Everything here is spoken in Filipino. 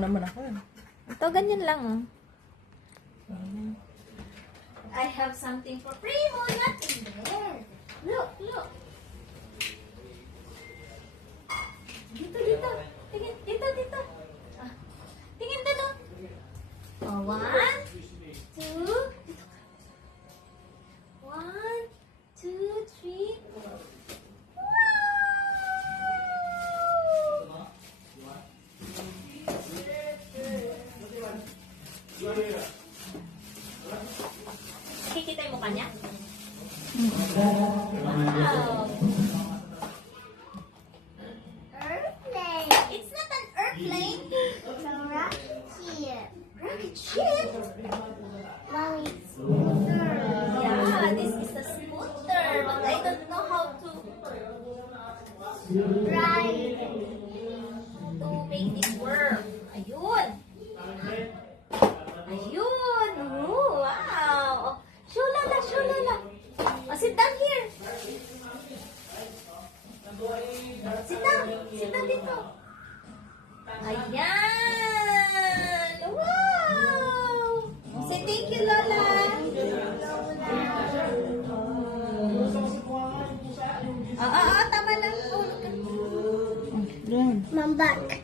naman ako. Ito, ganyan lang, oh. I have something for Primo, not in there. Look, look. Dito, dito. Tingin, dito, dito. Ah, tingin dito. Oh, 1, 2. 1, 2, 3. Nakikita yung mukha niya? Wow! Airplane. It's not an airplane. It's a rocket ship. Rocket ship? Mommy, scooter. Yeah, this is a scooter, but I don't know how to Ride. make this work. Ayun. Ayun. Oh, wow. Show Lala, show Lala. Oh, sit down here. Sit down. Sit down dito. Ayan. Wow. Say thank you, Lola. Tama lang. Mambak.